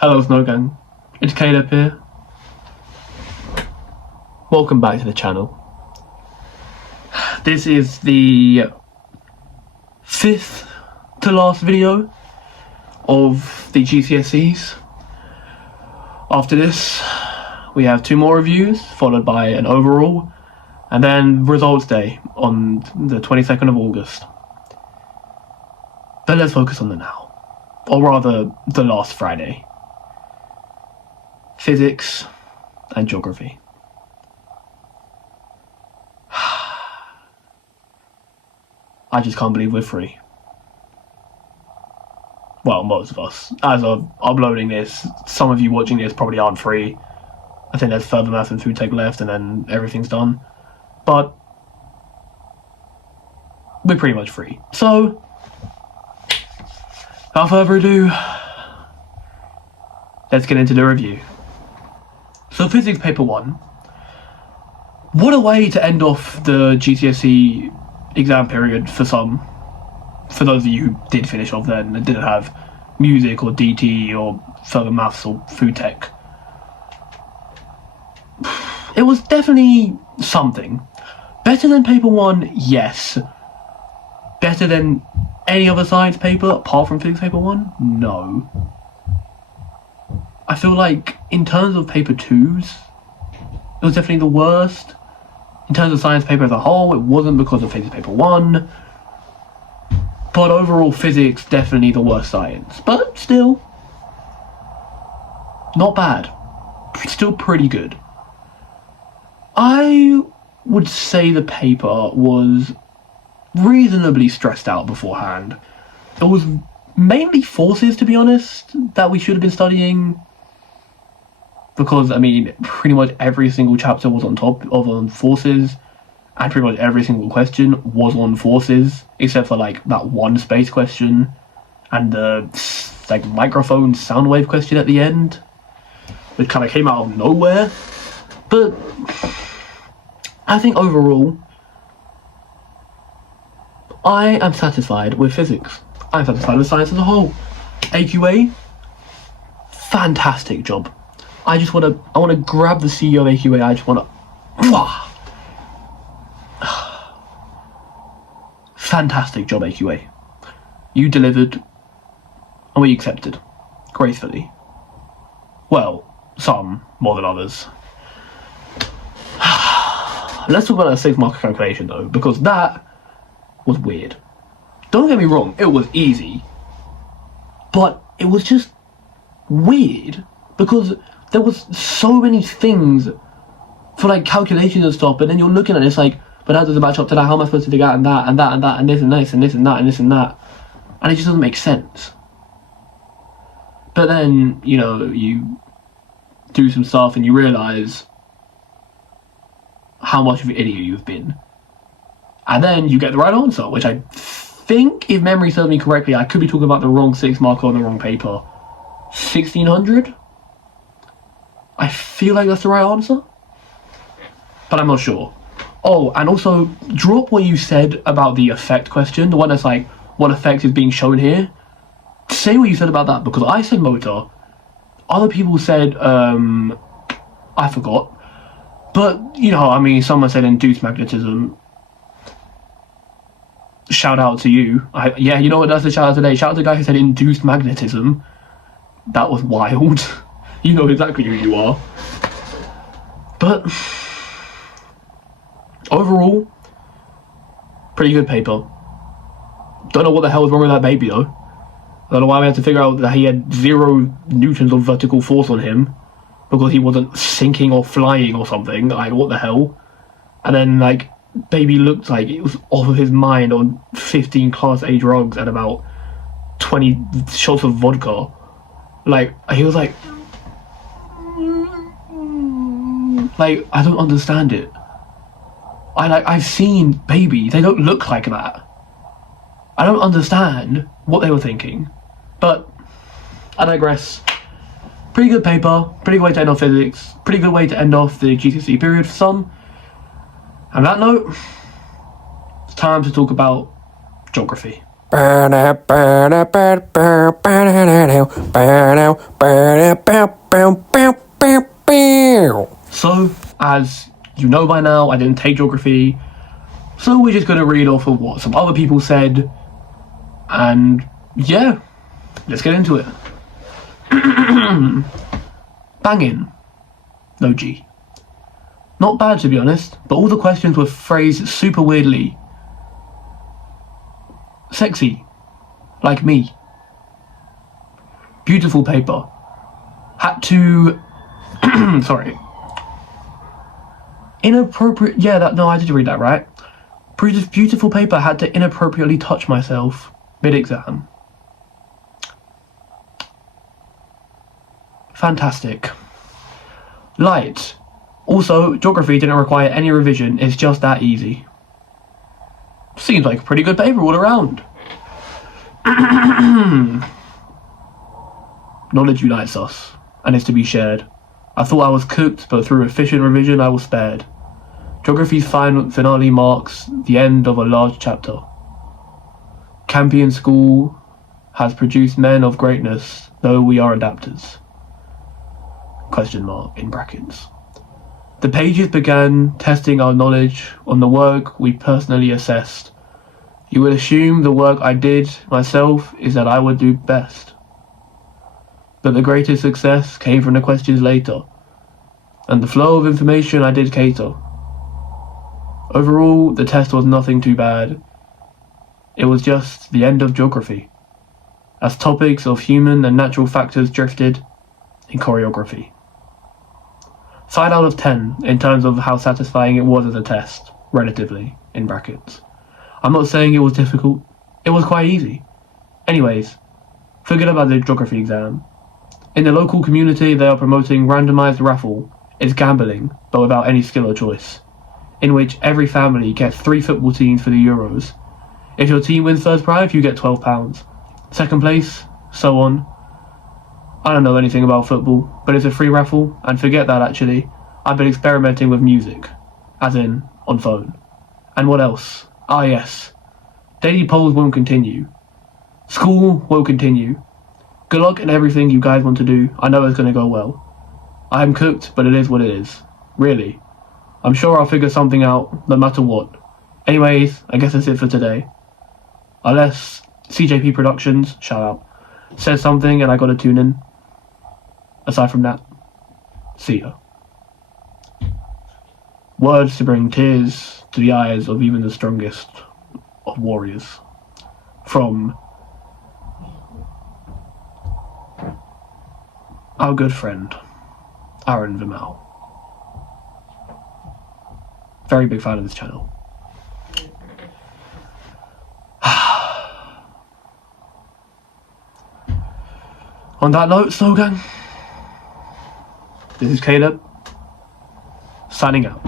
Hello Snow Gang, it's Caleb here. Welcome back to the channel. This is the 5th to last video of the GCSEs. After this, we have 2 more reviews, followed by an overall, and then results day on the 22nd of August. But let's focus on the now, or rather the last Friday. Physics and geography. I just can't believe we're free. Well, most of us. As of uploading this, some of you watching this probably aren't free. I think there's further math and food tech left and then everything's done. But we're pretty much free. So, without further ado, let's get into the review. So physics paper 1. What a way to end off the GCSE exam period for some. For those of you who did finish off then and didn't have music or DT or further maths or food tech. It was definitely something. Better than paper 1, yes. Better than any other science paper apart from physics paper 1? No. I feel like in terms of paper 2s, it was definitely the worst. In terms of science paper as a whole, it wasn't because of physics paper 1. But overall, physics definitely the worst science. But still, not bad. Still pretty good. I would say the paper was reasonably stressed out beforehand. It was mainly forces, to be honest, that we should have been studying. Because, I mean, pretty much every single chapter was on forces, and pretty much every single question was on forces, except for, like, that one space question, and the, like, microphone sound wave question at the end, which kind of came out of nowhere. But I think overall, I am satisfied with physics. I'm satisfied with science as a whole. AQA, fantastic job. I want to grab the CEO of AQA. I just want to, fantastic job, AQA. You delivered, and we accepted, gracefully. Well, some more than others. Let's talk about that 6-marker calculation though, because that was weird. Don't get me wrong, it was easy, but it was just weird because there was so many things for like calculations and stuff, but then you're looking at it, it's like, but how does it match up to that? How am I supposed to figure out and that and that and that and this and this and this and that and this and that? And it just doesn't make sense. But then, you know, you do some stuff and you realise how much of an idiot you've been. And then you get the right answer, which I think, if memory serves me correctly, I could be talking about the wrong 6-marker on the wrong paper. 1600? I feel like that's the right answer, but I'm not sure. Oh, and also, drop what you said about the effect question, the one that's like, what effect is being shown here? Say what you said about that, because I said motor, other people said, I forgot, but, you know, I mean, someone said induced magnetism. Shout out to you. Yeah, you know what, that's the shout out today. Shout out to the guy who said induced magnetism. That was wild. You know exactly who you are. But overall, pretty good paper. Don't know what the hell is wrong with that baby though. I don't know why we had to figure out that he had 0 newtons of vertical force on him because he wasn't sinking or flying or something. Like, what the hell? And then, like, baby looked like it was off of his mind on 15 class A drugs and about 20 shots of vodka. Like, he was like, I don't understand it. I've seen babies, they don't look like that. I don't understand what they were thinking. But I digress. Pretty good paper, pretty good way to end off physics, pretty good way to end off the GCSE period for some. And on that note, it's time to talk about geography. So, as you know by now, I didn't take geography, so we're just going to read off of what some other people said, and yeah, let's get into it. Banging. No G. Not bad, to be honest, but all the questions were phrased super weirdly. Sexy. Like me. Beautiful paper. Had to... sorry. Inappropriate... Yeah, I did read that right. Beautiful paper. Had to inappropriately touch myself mid-exam. Fantastic. Light. Also, geography didn't require any revision, it's just that easy. Seems like a pretty good paper all around. Knowledge unites us, and is to be shared. I thought I was cooked, but through efficient revision I was spared. Geography's finale marks the end of a large chapter. Campion School has produced men of greatness, though we are adapters. Question mark in brackets. The pages began testing our knowledge on the work we personally assessed. You would assume the work I did myself is that I would do best. But the greatest success came from the questions later, and the flow of information I did cater. Overall, the test was nothing too bad. It was just the end of geography, as topics of human and natural factors drifted in choreography. 5 out of 10 in terms of how satisfying it was as a test, relatively, in brackets. I'm not saying it was difficult, it was quite easy. Anyways, forget about the geography exam. In the local community they are promoting randomized raffle. It's gambling, but without any skill or choice, in which every family gets 3 football teams for the Euros. If your team wins first prize, you get £12. Second place, so on. I don't know anything about football, but it's a free raffle, and forget that actually. I've been experimenting with music, as in, on phone. And what else? Ah yes, daily polls won't continue. School will continue. Good luck in everything you guys want to do, I know it's going to go well. I am cooked, but it is what it is. Really. I'm sure I'll figure something out, no matter what. Anyways, I guess that's it for today. Unless CJP Productions, shout out, says something and I gotta tune in. Aside from that, see ya. Words to bring tears to the eyes of even the strongest of warriors. From our good friend, Aaron Vimal. Very big fan of this channel. On that note, Snow Gang, this is Caleb, signing out.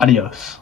Adios.